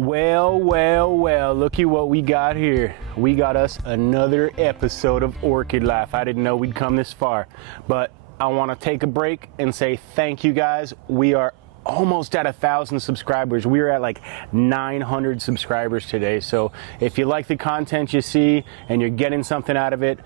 Well, looky what we got here. We got us another episode of Orchid Life. I didn't know we'd come this far, but I want to take a break and say thank you guys. We are almost at 1,000 subscribers. We are at like 900 subscribers today. So if you like the content you see and you're getting something out of it,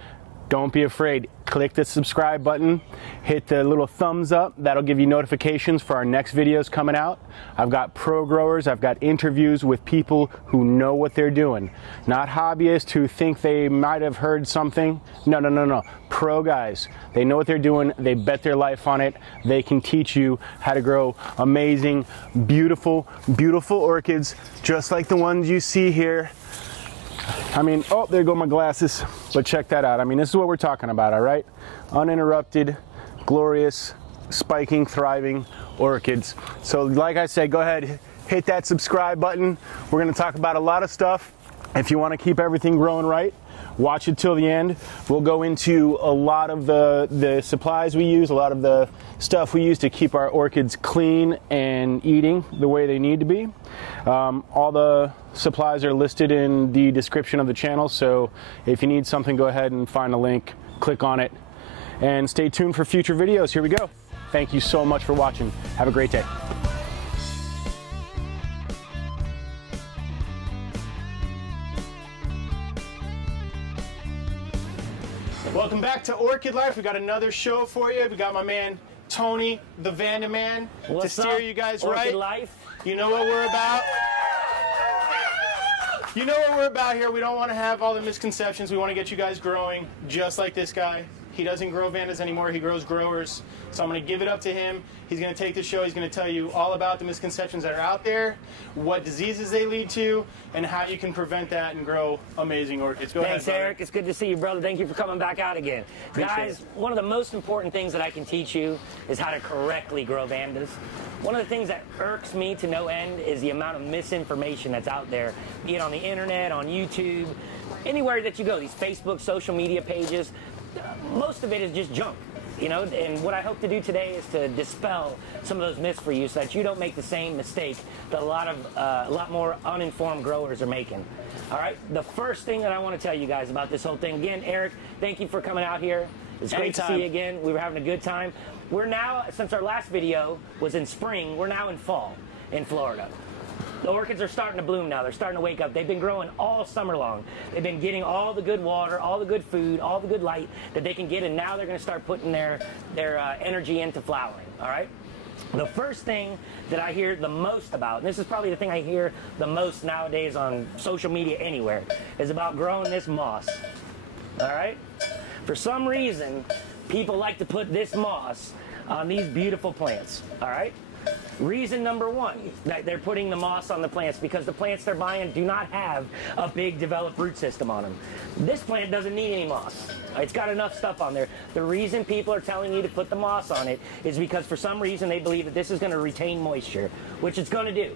don't be afraid. Click the subscribe button, hit the little thumbs up. That'll give you notifications for our next videos coming out. I've got pro growers, I've got interviews with people who know what they're doing. Not hobbyists who think they might have heard something. No. Pro guys. They know what they're doing. They bet their life on it. They can teach you how to grow amazing, beautiful orchids, just like the ones you see here. I mean, oh, there go my glasses. But check that out. I mean, this is what we're talking about, all right? Uninterrupted, glorious, spiking, thriving orchids. So like I said, go ahead, hit that subscribe button. We're going to talk about a lot of stuff. If you want to keep everything growing right, watch it till the end. We'll go into a lot of the supplies we use, a lot of the stuff we use to keep our orchids clean and eating the way they need to be. All the supplies are listed in the description of the channel, so if you need something, go ahead and find a link, click on it, and stay tuned for future videos. Here we go. Thank you so much for watching. Have a great day. Welcome back to Orchid Life. We got another show for you. We got my man Tony, the Vanda man, to steer you guys right. Orchid Life. You know what we're about. You know what we're about here. We don't want to have all the misconceptions. We want to get you guys growing just like this guy. He doesn't grow Vandas anymore. He grows growers. So I'm going to give it up to him. He's going to take the show. He's going to tell you all about the misconceptions that are out there, what diseases they lead to, and how you can prevent that and grow amazing orchids. Go Thanks, ahead, Eric. It's good to see you, brother. Thank you for coming back out again. Guys, one of the most important things that I can teach you is how to correctly grow Vandas. One of the things that irks me to no end is the amount of misinformation that's out there, be it on the internet, on YouTube, anywhere that you go, these Facebook, social media pages. Most of it is just junk, you know, and what I hope to do today is to dispel some of those myths for you so that you don't make the same mistake that a lot more uninformed growers are making. All right, the first thing that I want to tell you guys about this whole thing, again, Eric, thank you for coming out here. It's great to see you again. We were having a good time. We're now, since our last video was in spring, we're now in fall in Florida. The orchids are starting to bloom now. They're starting to wake up. They've been growing all summer long. They've been getting all the good water, all the good food, all the good light that they can get, and now they're going to start putting their energy into flowering, all right? The first thing that I hear the most about, and this is probably the thing I hear the most nowadays on social media anywhere, is about growing this moss, all right? For some reason, people like to put this moss on these beautiful plants, all right? Reason number one that they're putting the moss on the plants, because the plants they're buying do not have a big developed root system on them. This plant doesn't need any moss. It's got enough stuff on there. The reason people are telling you to put the moss on it is because for some reason they believe that this is going to retain moisture, which it's going to do.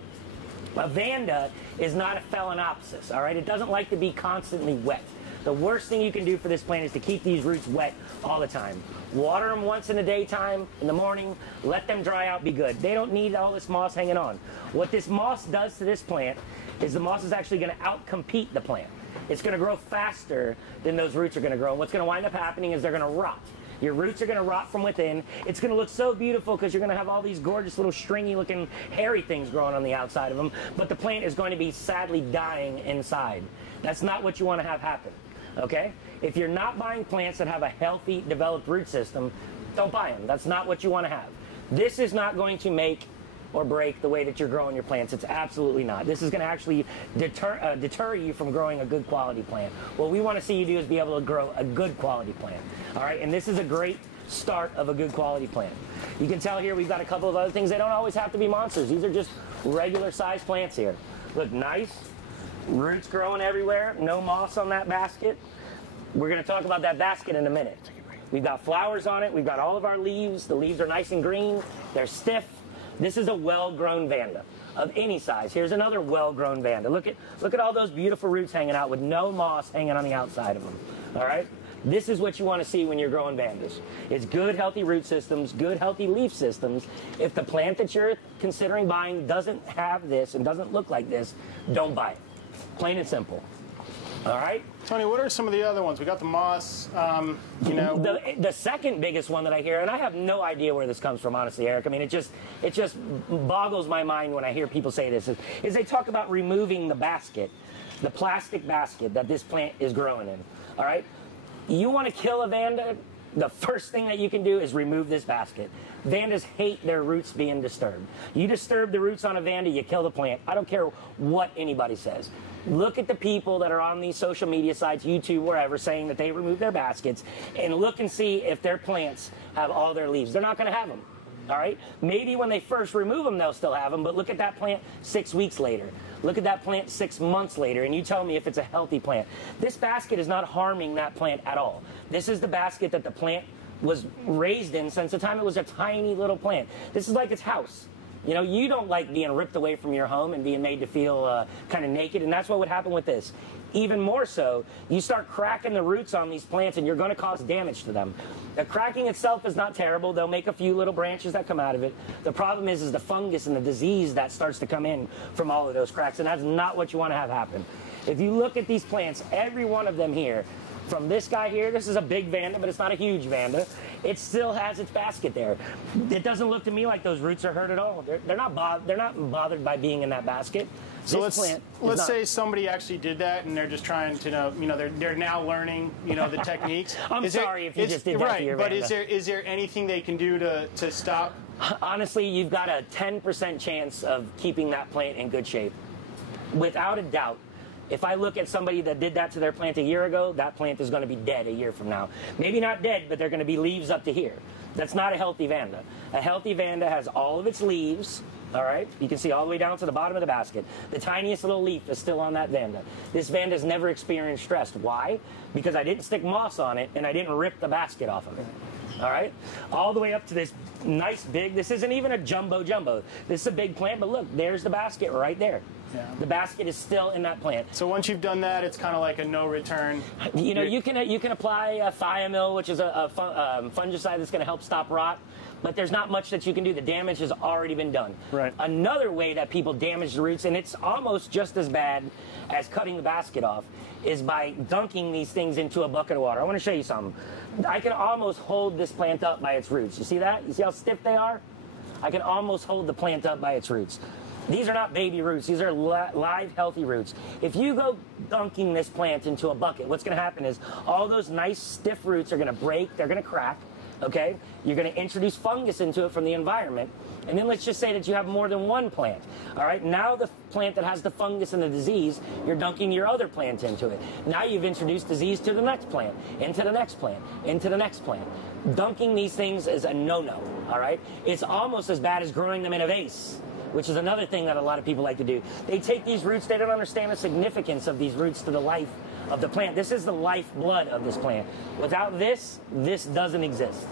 A Vanda is not a phalaenopsis, all right? It doesn't like to be constantly wet. The worst thing you can do for this plant is to keep these roots wet all the time. Water them once in the daytime, in the morning, let them dry out, be good. They don't need all this moss hanging on. What this moss does to this plant is the moss is actually going to outcompete the plant. It's going to grow faster than those roots are going to grow. And what's going to wind up happening is they're going to rot. Your roots are going to rot from within. It's going to look so beautiful because you're going to have all these gorgeous little stringy looking hairy things growing on the outside of them, but the plant is going to be sadly dying inside. That's not what you want to have happen. Okay? If you're not buying plants that have a healthy, developed root system, don't buy them. That's not what you want to have. This is not going to make or break the way that you're growing your plants. It's absolutely not. This is going to actually deter you from growing a good quality plant. What we want to see you do is be able to grow a good quality plant. All right? And this is a great start of a good quality plant. You can tell here we've got a couple of other things. They don't always have to be monsters. These are just regular sized plants here. Look nice. Roots growing everywhere. No moss on that basket. We're going to talk about that basket in a minute. We've got flowers on it. We've got all of our leaves. The leaves are nice and green. They're stiff. This is a well-grown Vanda of any size. Here's another well-grown Vanda. Look at all those beautiful roots hanging out with no moss hanging on the outside of them. All right? This is what you want to see when you're growing Vandas. It's good, healthy root systems, good, healthy leaf systems. If the plant that you're considering buying doesn't have this and doesn't look like this, don't buy it. Plain and simple. All right? Tony, what are some of the other ones? We got the moss, you know. The second biggest one that I hear, and I have no idea where this comes from, honestly, Eric. I mean, it just boggles my mind when I hear people say this, is they talk about removing the basket, the plastic basket that this plant is growing in. All right? You want to kill a Vanda, the first thing that you can do is remove this basket. Vandas hate their roots being disturbed. You disturb the roots on a Vanda, you kill the plant. I don't care what anybody says. Look at the people that are on these social media sites, YouTube, wherever, saying that they remove their baskets, and look and see if their plants have all their leaves. They're not going to have them. All right? Maybe when they first remove them, they'll still have them, but look at that plant 6 weeks later. Look at that plant 6 months later, and you tell me if it's a healthy plant. This basket is not harming that plant at all. This is the basket that the plant was raised in since the time it was a tiny little plant. This is like its house. You know, you don't like being ripped away from your home and being made to feel kind of naked, and that's what would happen with this. Even more so, you start cracking the roots on these plants and you're going to cause damage to them. The cracking itself is not terrible. They'll make a few little branches that come out of it. The problem is the fungus and the disease that starts to come in from all of those cracks, and that's not what you want to have happen. If you look at these plants, every one of them here, from this guy here, this is a big Vanda, but it's not a huge Vanda. It still has its basket there. It doesn't look to me like those roots are hurt at all. They're not bothered by being in that basket. So let's say somebody actually did that, and they're just trying to know, they're now learning, the techniques. I'm sorry if you just did that to your Vanda. But is there anything they can do to stop? Honestly, you've got a 10% chance of keeping that plant in good shape, without a doubt. If I look at somebody that did that to their plant a year ago, that plant is going to be dead a year from now. Maybe not dead, but they're going to be leaves up to here. That's not a healthy Vanda. A healthy Vanda has all of its leaves, all right? You can see all the way down to the bottom of the basket. The tiniest little leaf is still on that Vanda. This Vanda's never experienced stress. Why? Because I didn't stick moss on it and I didn't rip the basket off of it. All right? All the way up to this nice big, this isn't even a jumbo. This is a big plant, but look, there's the basket right there. Yeah. The basket is still in that plant. So once you've done that, it's kind of like a no return. You can apply a thiamil, which is a fungicide that's going to help stop rot, but there's not much that you can do. The damage has already been done. Right. Another way that people damage the roots, and it's almost just as bad as cutting the basket off, is by dunking these things into a bucket of water. I want to show you something. I can almost hold this plant up by its roots. You see that? You see how stiff they are? I can almost hold the plant up by its roots. These are not baby roots. These are live, healthy roots. If you go dunking this plant into a bucket, what's going to happen is all those nice, stiff roots are going to break. They're going to crack, okay? You're going to introduce fungus into it from the environment. And then let's just say that you have more than one plant, all right? Now the plant that has the fungus and the disease, you're dunking your other plant into it. Now you've introduced disease to the next plant, into the next plant, into the next plant. Dunking these things is a no-no, all right? It's almost as bad as growing them in a vase, which is another thing that a lot of people like to do. They take these roots, they don't understand the significance of these roots to the life of the plant. This is the lifeblood of this plant. Without this, this doesn't exist.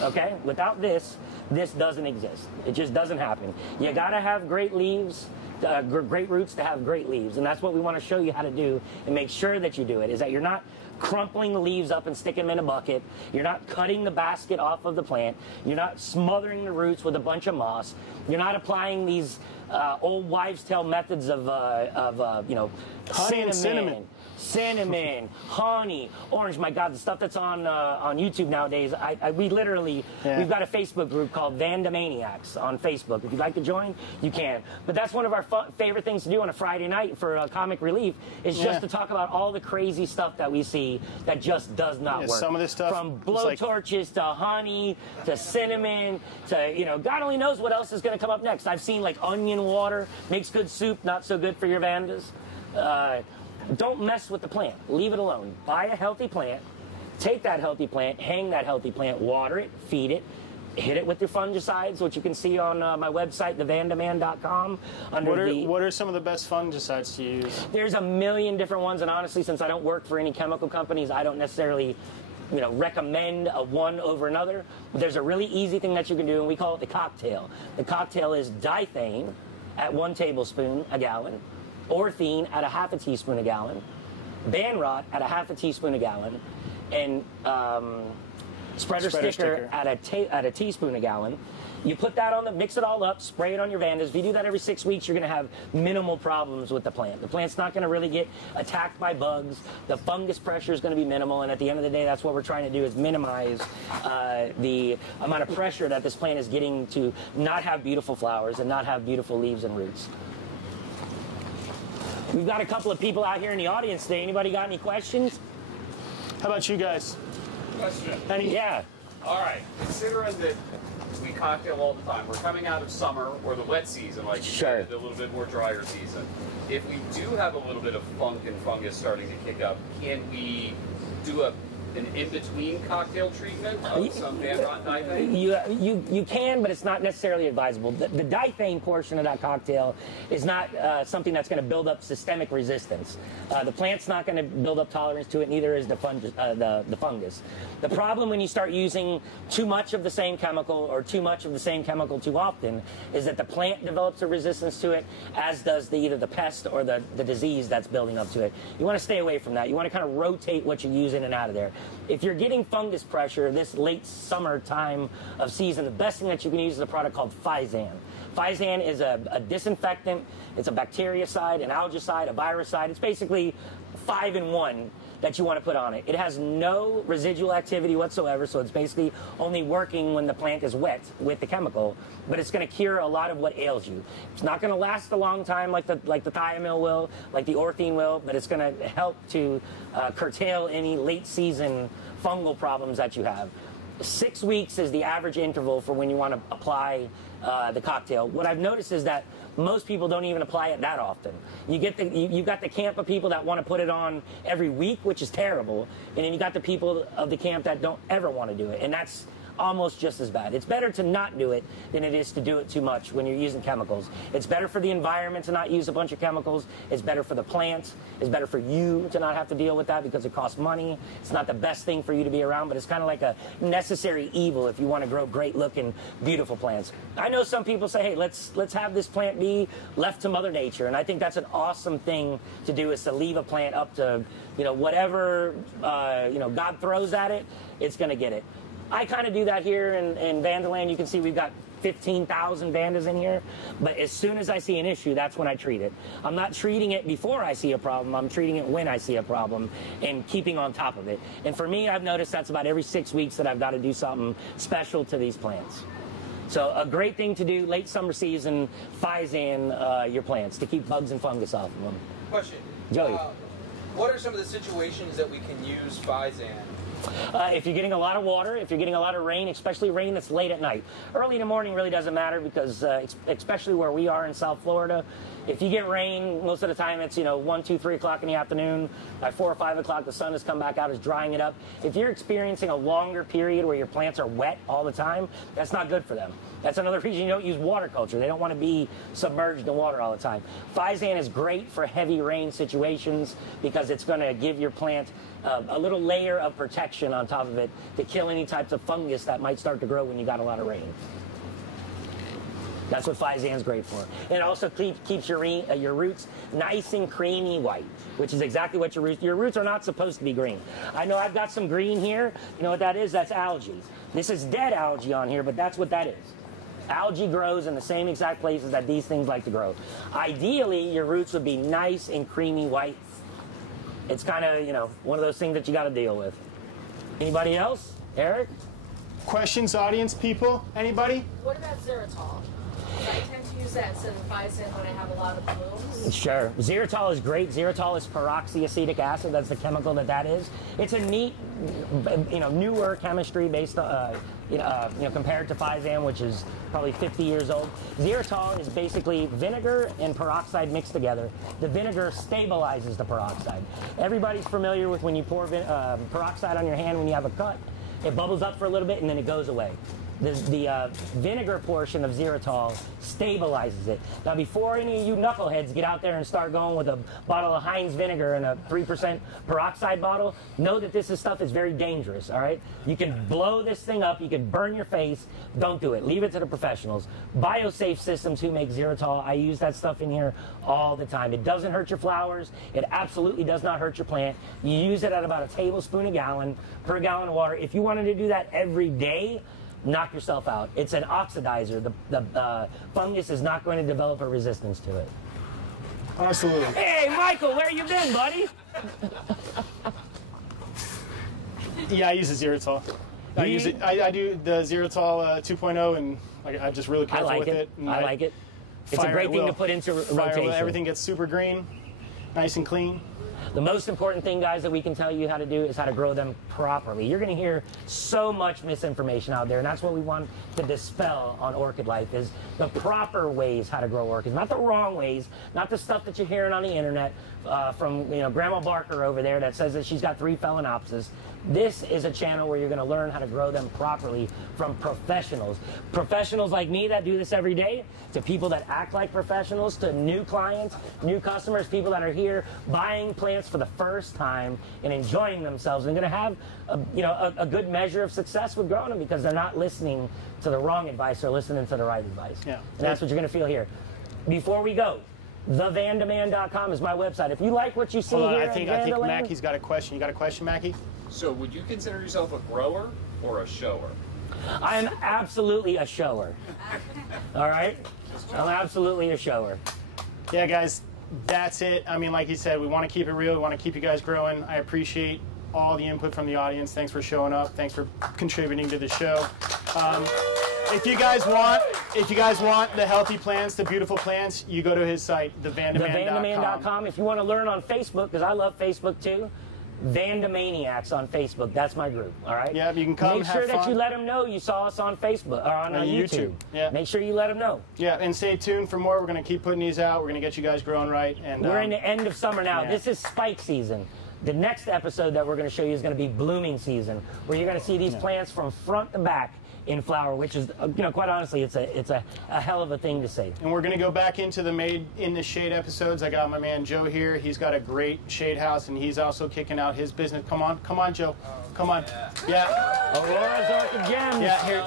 Okay? Without this, this doesn't exist. It just doesn't happen. You gotta have great leaves, great roots to have great leaves. And that's what we want to show you how to do and make sure that you do it, is that you're not crumpling the leaves up and sticking them in a bucket. You're not cutting the basket off of the plant. You're not smothering the roots with a bunch of moss. You're not applying these old wives' tale methods of honey and cinnamon, honey, orange. My God, the stuff that's on YouTube nowadays. We've got a Facebook group called Vandamaniacs on Facebook. If you'd like to join, you can. But that's one of our favorite things to do on a Friday night for comic relief, is just to talk about all the crazy stuff that we see that just does not work. Some of this stuff, from blowtorches to honey to cinnamon to God only knows what else is going to come up next. I've seen like onion water makes good soup, not so good for your Vandas. Don't mess with the plant. Leave it alone. Buy a healthy plant. Take that healthy plant, hang that healthy plant, water it, feed it, hit it with your fungicides, which you can see on my website, thevandaman.com. What are some of the best fungicides to use? There's a million different ones, and honestly, since I don't work for any chemical companies, I don't necessarily recommend one over another. But there's a really easy thing that you can do, and we call it the cocktail. The cocktail is dithane at 1 tablespoon a gallon, orthene at a half a teaspoon a gallon, banrot at a half a teaspoon a gallon, and spreader sticker at a teaspoon a gallon. You put that on mix it all up, spray it on your Vandas. If you do that every 6 weeks, you're going to have minimal problems with the plant. The plant's not going to really get attacked by bugs. The fungus pressure is going to be minimal, and at the end of the day, that's what we're trying to do, is minimize the amount of pressure that this plant is getting to not have beautiful flowers and not have beautiful leaves and roots. We've got a couple of people out here in the audience today. Anybody got any questions? How about you guys? Question. Yeah. All right. Considering that we cocktail all the time, we're coming out of summer or the wet season, like you said, a little bit more drier season. If we do have a little bit of funk and fungus starting to kick up, can we do an in-between cocktail treatment of some Vandas dithane? You can, but it's not necessarily advisable. The dithane portion of that cocktail is not something that's going to build up systemic resistance. The plant's not going to build up tolerance to it, neither is the fungus. The problem when you start using too much of the same chemical or too much of the same chemical too often is that the plant develops a resistance to it, as does either the pest or the disease that's building up to it. You want to stay away from that. You want to kind of rotate what you use in and out of there. If you're getting fungus pressure this late summer time of season, the best thing that you can use is a product called Fizan. Fizan is a disinfectant. It's a bactericide, an algicide, a viricide. It's basically 5-in-1 that you want to put on it. It has no residual activity whatsoever, so it's basically only working when the plant is wet with the chemical, but it's going to cure a lot of what ails you. It's not going to last a long time like the thiamine will, like the orthine will, but it's going to help to curtail any late season fungal problems that you have. 6 weeks is the average interval for when you want to apply the cocktail. What I've noticed is that most people don't even apply it that often. You got the camp of people that want to put it on every week, which is terrible, and then you got the people of the camp that don't ever want to do it, and that's almost just as bad. It's better to not do it than it is to do it too much when you're using chemicals. It's better for the environment to not use a bunch of chemicals. It's better for the plants. It's better for you to not have to deal with that because it costs money. It's not the best thing for you to be around, but it's kind of like a necessary evil if you want to grow great looking, beautiful plants. I know some people say, hey, let's have this plant be left to Mother Nature, and I think that's an awesome thing to do, is to leave a plant up to, whatever, God throws at it, it's going to get it. I kind of do that here in Vandaland. You can see we've got 15,000 Vandas in here, but as soon as I see an issue, that's when I treat it. I'm not treating it before I see a problem. I'm treating it when I see a problem and keeping on top of it. And for me, I've noticed that's about every 6 weeks that I've got to do something special to these plants. So a great thing to do late summer season, Fizan your plants to keep bugs and fungus off of them. Question. Joey. What are some of the situations that we can use Fizan? If you're getting a lot of water, if you're getting a lot of rain, especially rain that's late at night. Early in the morning really doesn't matter because, especially where we are in South Florida, if you get rain, most of the time it's, 1, 2, 3 o'clock in the afternoon. By 4 or 5 o'clock, the sun has come back out, is drying it up. If you're experiencing a longer period where your plants are wet all the time, that's not good for them. That's another reason you don't use water culture. They don't want to be submerged in water all the time. Fizan is great for heavy rain situations because it's going to give your plant a little layer of protection on top of it to kill any types of fungus that might start to grow when you got a lot of rain. That's what Fizan's great for. It also keeps your roots nice and creamy white, which is exactly what your roots are not supposed to be green. I know I've got some green here. You know what that is? That's algae. This is dead algae on here, but that's what that is. Algae grows in the same exact places that these things like to grow. Ideally, your roots would be nice and creamy white. It's kind of, one of those things that you got to deal with. Anybody else? Eric? Questions, audience, people? Anybody? What about xylitol? I tend to use that instead of Fizan when I have a lot of blooms. Sure. Xylitol is great. Xylitol is peroxyacetic acid. That's the chemical that is. It's a neat, newer chemistry based on, compared to Fizan, which is probably 50 years old. Xylitol is basically vinegar and peroxide mixed together. The vinegar stabilizes the peroxide. Everybody's familiar with when you pour peroxide on your hand when you have a cut. It bubbles up for a little bit and then it goes away. the vinegar portion of xylitol stabilizes it. Now, before any of you knuckleheads get out there and start going with a bottle of Heinz vinegar and a 3% peroxide bottle, know that this stuff is very dangerous, all right? You can blow this thing up. You can burn your face. Don't do it. Leave it to the professionals. BioSafe Systems, who make xylitol, I use that stuff in here all the time. It doesn't hurt your flowers. It absolutely does not hurt your plant. You use it at about a tablespoon a gallon per gallon of water. If you wanted to do that every day, knock yourself out. It's an oxidizer. The fungus is not going to develop a resistance to it. Absolutely. Hey, Michael, where you been, buddy? Yeah, I use the xylitol. I do the xylitol 2.0, and I'm just really careful with it. I like it. It's a great thing to put into rotation. Everything gets super green, nice and clean. The most important thing, guys, that we can tell you how to do is how to grow them properly. You're going to hear so much misinformation out there, and that's what we want to dispel on Orchid Life, is the proper ways how to grow orchids, not the wrong ways, not the stuff that you're hearing on the internet from Grandma Barker over there that says that she's got 3 phalaenopsis. This is a channel where you're going to learn how to grow them properly from professionals. Professionals like me that do this every day, to people that act like professionals, to new clients, new customers, people that are here buying plants for the first time and enjoying themselves and going to have a good measure of success with growing them because they're not listening to the wrong advice, they're listening to the right advice. Yeah. And that's what you're going to feel here. Before we go, thevandemand.com is my website. If you like what you see here, I think Mackie's got a question. You got a question, Mackie? So would you consider yourself a grower or a shower? I'm absolutely a shower. All right? I'm absolutely a shower. Yeah, guys, that's it. I mean, like he said, we want to keep it real. We want to keep you guys growing. I appreciate all the input from the audience. Thanks for showing up. Thanks for contributing to the show. If you guys want the healthy plants, the beautiful plants, you go to his site, thevandemand.com. Thevandemand.com. If you want to learn on Facebook, because I love Facebook too, Vandamaniacs on Facebook. That's my group. All right. Yeah, you can come. Make sure that you let them know you saw us on Facebook or on YouTube. Yeah. Make sure you let them know. Yeah, and stay tuned for more. We're going to keep putting these out. We're going to get you guys growing right. And we're in the end of summer now. Yeah. This is spike season. The next episode that we're going to show you is going to be blooming season, where you're going to see these plants from front to back in flower, which is, quite honestly, it's a hell of a thing to see. And we're going to go back into the Made in the Shade episodes. I got my man Joe here. He's got a great shade house, and he's also kicking out his business. Come on, Joe. Come on. Yeah. Aurora's Orchid Gems. Yeah, here.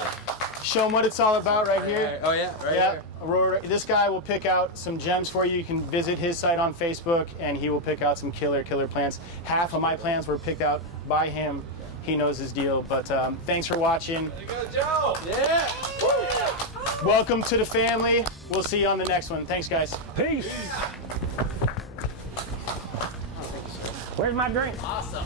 Show him what it's all about right here. Oh, yeah, right yeah. here. Aurora, this guy will pick out some gems for you. You can visit his site on Facebook, and he will pick out some killer plants. Half of my plants were picked out by him. He knows his deal. But thanks for watching. There you go, Joe. Yeah. Woo. Welcome to the family. We'll see you on the next one. Thanks, guys. Peace. Where's my drink? Awesome.